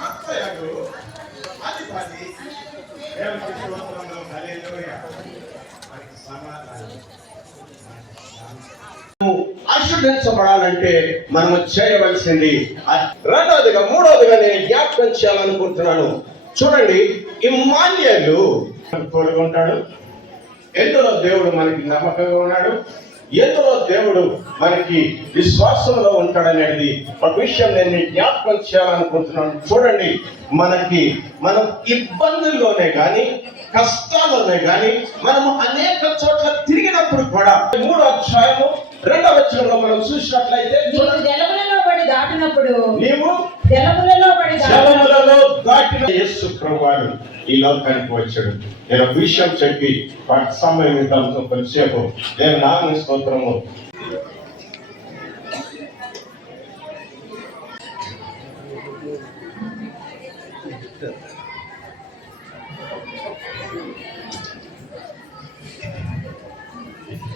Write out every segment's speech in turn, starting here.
కత్తయడు మనం మనము చేయవలసింది. రెండవదిగా మూడవదిగా నేను జ్ఞాపకం చేయాలనుకుంటున్నాను. చూడండి ఇమాన్యాలు కోరుకుంటాడు ఎందులో దేవుడు మనకి నమ్మకంగా ఉన్నాడు? ఎందులో దేవుడు మనకి విశ్వాసంలో ఉంటాడనేది ఒక విషయం నేను జ్ఞాపకం చేయాలనుకుంటున్నాను. చూడండి మనకి మనం ఇబ్బందుల్లోనే కానీ కష్టాల్లోనే కానీ మనము అనేక చోట్ల తిరిగినప్పుడు కూడా మూడో అధ్యాయము రెండవ వచనంలో మనం చూసినట్లయితే పడి దాటినప్పుడు నీవు జలములలో పడి శవములలో దాటిన యేసు ప్రభువారు ఈ లోకానికి వచ్చాడు. నేను ఒక విషయం చెప్పి వాటి సమయం ఇద్దాంతో కొంచెంసేపు నేను నాన్న స్తోత్రము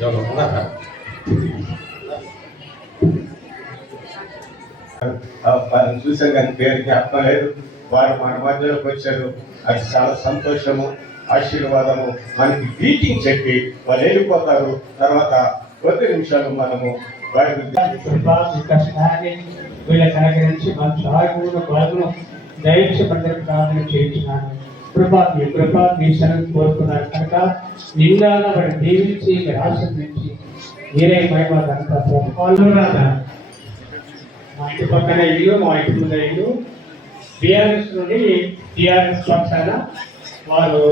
ఎవరు ఉన్నారా? ఆ వారిని చూసాం కానీ పేరు జ్ఞాపకం లేదు. వారు మన మధ్యలోకి వచ్చారు. అది చాలా సంతోషము ఆశీర్వాదము మనకి గ్రీటింగ్ చెప్పి వాళ్ళు వెళ్ళిపోతారు. తర్వాత కొద్ది నిమిషాలు మనము వారి కృపా మీ కష్టాన్ని వీళ్ళకి అనుగ్రహించి మంచి ఆయువును బలమును దయచేపడిన ప్రార్థన చేయించున్నాను కృప మీ కృప మీ శరణం కోరుకున్నారు. కనుక నిండాల వాడు దీవించి మీరు ఆశీర్వదించి మీరే మహిమ కనుక వాళ్ళు రాదా మా ఇంటి పక్కన ఇల్లు మా ఇంటి ముందర ఇల్లు. బీఆర్ఎస్ నుండి టీఆర్ఎస్ పక్షాన వారు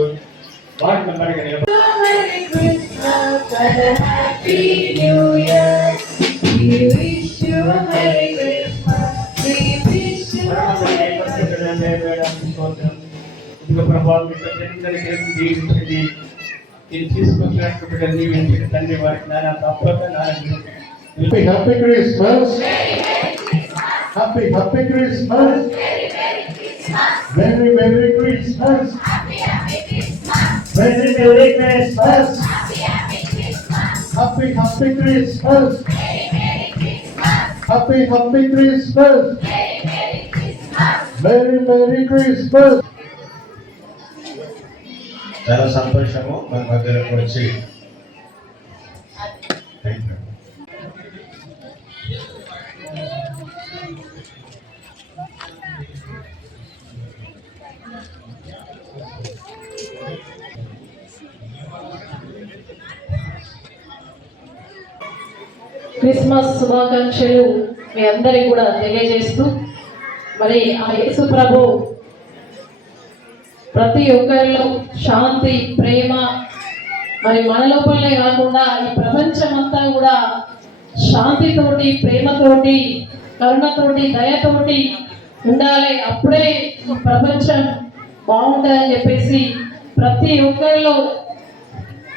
వార్డు మెంబర్గా నిలబడి Merry Christmas and a Happy New Year. We wish you a Merry Christmas. We wish you a Merry ఇదిగో ప్రభావం మీ ప్రజలందరికీ దీవించండి ఇది తీసుకొచ్చినటువంటి దీవించండి తండ్రి వారికి నానా తప్పక నాన్న Happy, happy Christmas. Happy, happy Christmas. Merry, Merry Christmas. Merry, Merry Christmas. Happy, happy Christmas. Happy, happy Christmas. Merry, Merry Christmas. చాలా సంతోషము మన మధ్యలోకి వచ్చి క్రిస్మస్ శుభాకాంక్షలు మీ అందరికి కూడా తెలియజేస్తూ మరి ఆ యేసు ప్రభు ప్రతి ఒక్కరిలో శాంతి ప్రేమ మరి మన లోపలనే కాకుండా ఈ ప్రపంచం అంతా కూడా శాంతితోటి ప్రేమతోటి కరుణతోటి దయతోటి ఉండాలి. అప్పుడే ఈ ప్రపంచం బాగుంటుందని చెప్పేసి ప్రతి ఒక్కరిలో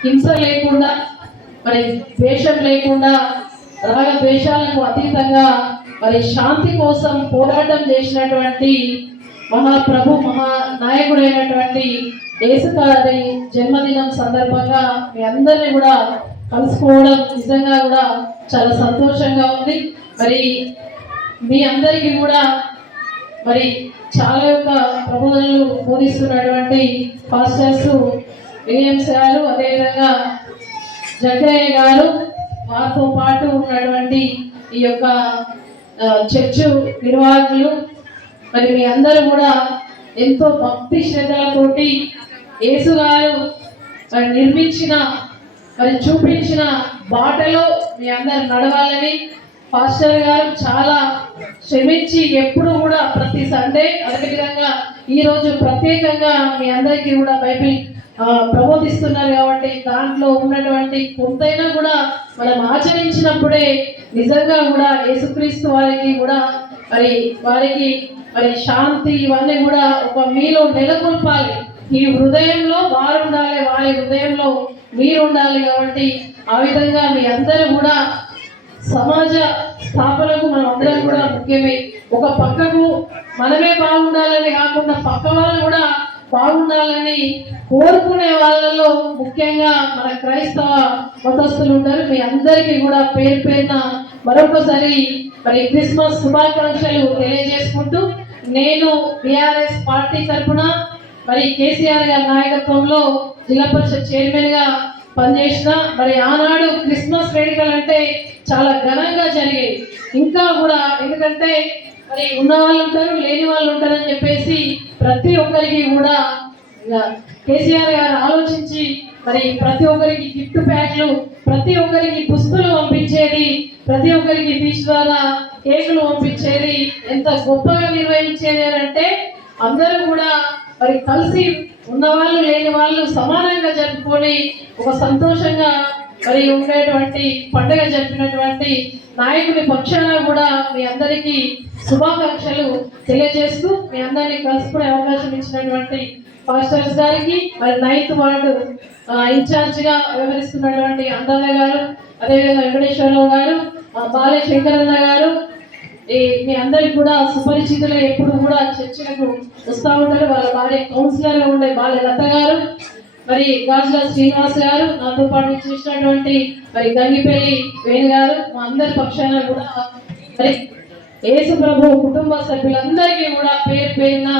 హింస లేకుండా మరి ద్వేషం లేకుండా రాగ ద్వేషాలకు అతీతంగా మరి శాంతి కోసం పోరాటం చేసినటువంటి మహాప్రభు మహా నాయకుడైనటువంటి దేశకారి జన్మదినం సందర్భంగా మీ అందరినీ కూడా కలుసుకోవడం నిజంగా కూడా చాలా సంతోషంగా ఉంది. మరి మీ అందరికీ కూడా మరి చాలా యొక్క ప్రబోధనలు బోధిస్తున్నటువంటి పాస్టర్స్ విలియమ్స్ గారు అదేవిధంగా జగ్గయ్య గారు మాతో పాటు ఉన్నటువంటి ఈ యొక్క ఆ, చర్చు నిర్వాహకులు మరి మీ అందరూ కూడా ఎంతో భక్తి శ్రద్ధలతోటి యేసుగారు మరి నిర్మించిన మరి చూపించిన బాటలో మీ అందరు నడవాలని పాస్టర్ గారు చాలా శ్రమించి ఎప్పుడు కూడా ప్రతి సండే అదేవిధంగా ఈ రోజు ప్రత్యేకంగా మీ అందరికీ కూడా బైబిల్ ప్రబోధిస్తున్నారు కాబట్టి దాంట్లో ఉన్నటువంటి కొంతైనా కూడా మనం ఆచరించినప్పుడే నిజంగా కూడా యేసుక్రీస్తు వారికి కూడా మరి వారికి మరి శాంతి ఇవన్నీ కూడా ఒక మీలో నెలకొల్పాలి. ఈ హృదయంలో వారు ఉండాలి వారి హృదయంలో మీరు ఉండాలి కాబట్టి ఆ విధంగా మీ అందరూ కూడా సమాజ స్థాపనకు మనం అందరం కూడా ముఖ్యమే. ఒక పక్కకు మనమే బాగుండాలని కాకుండా పక్క వాళ్ళు కూడా బాగుండాలని కోరుకునే వాళ్ళలో ముఖ్యంగా మన క్రైస్తవ మతస్థులు ఉంటారు. మీ అందరికీ కూడా పేరు పేరున మరొకసారి మరి క్రిస్మస్ శుభాకాంక్షలు తెలియజేసుకుంటూ నేను బీఆర్ఎస్ పార్టీ తరఫున మరి కేసీఆర్ గారి నాయకత్వంలో జిల్లా పరిషత్ చైర్మన్గా పనిచేసిన మరి ఆనాడు క్రిస్మస్ వేడుకలు అంటే చాలా ఘనంగా జరిగాయి ఇంకా కూడా ఎందుకంటే మరి ఉన్న వాళ్ళు ఉంటారు లేని వాళ్ళు ఉంటారని చెప్పేసి ప్రతి ఒక్కరికి కూడా కేసీఆర్ గారు ఆలోచించి మరి ప్రతి ఒక్కరికి గిఫ్ట్ ప్యాక్లు ప్రతి ఒక్కరికి పుస్తలు పంపించేది ప్రతి ఒక్కరికి ఫిష్ ద్వారా కేకులు పంపించేది ఎంత గొప్పగా నిర్వహించేది అని అంటే అందరూ కూడా మరి కలిసి ఉన్నవాళ్ళు లేని వాళ్ళు సమానంగా జరుపుకొని ఒక సంతోషంగా మరి ఉండేటువంటి పండుగ జరిపినటువంటి నాయకుని పక్షాన కూడా మీ అందరికీ శుభాకాంక్షలు తెలియజేస్తూ మీ అందరినీ కలుసుకునే అవకాశం ఇచ్చినటువంటి పాస్టర్స్ గారికి మరి నైన్త్ వార్డు ఆ, వ్యవహరిస్తున్నటువంటి అందాల గారు అదేవిధంగా వెంకటేశ్వరరావు గారు బాలే శంకరన్న గారు మీ అందరికి కూడా సుపరిచితులు ఎప్పుడు కూడా చర్చలకు వస్తూ ఉంటారు. వాళ్ళ భార్య కౌన్సిలర్ ఉండే బాల లత గారు మరి గాజుల శ్రీనివాస్ గారు నాతో పాటు చూసినటువంటి మరి గంగిపల్లి వేణు గారు మా అందరి పక్షాన కూడా మరి యేసు ప్రభు కుటుంబ సభ్యులందరికీ కూడా పేరు పేరున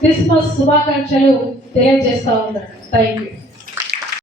క్రిస్మస్ శుభాకాంక్షలు తెలియజేస్తా ఉంటారు. Thank you